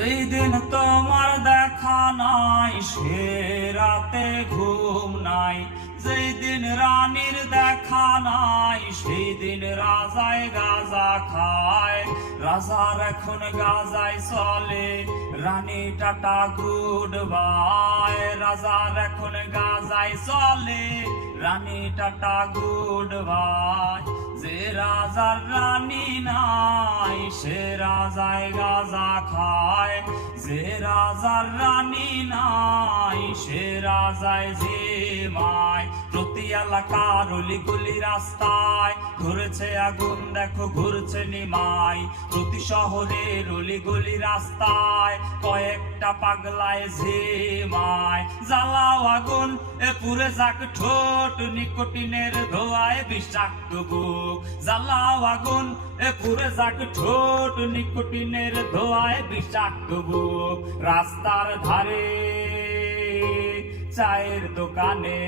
যেই দিন তোমার দেখা নাই সে রাতে ঘুম নাই, যেই দিন রানীর দেখা নাই সেই দিন রাজায় গাঁজা খায়। রাজার এখন গাঁজায় চলে, রানী টাটা গুড বাই। রাজার এখন গাঁজায় চলে, রানী টাটা গুড বাই। যে রাজার রানী নাই সে রাজায় গাঁজা খায়, যে রাজার রানী নাই সে রাজায় জিমায়। প্রতি এলাকার অলিগলি রাস্তায় ধরেছে আগুন দেখো ঘুরছে নিমাই। প্রতি শহরের অলিগলি রাস্তায় কয়েকটা পাগলায় ঝিমায়। জ্বালাও আগুন এ পুরে যাক ঠোঁট, নিকোটিনের ধোঁয়ায় বিষাক্ত বুক। জ্বালাও আগুন এ পুরে যাক ঠোঁট, নিকোটিনের ধোঁয়ায় বিষাক্ত বুক। রাস্তার ধারে চায়ের দোকানে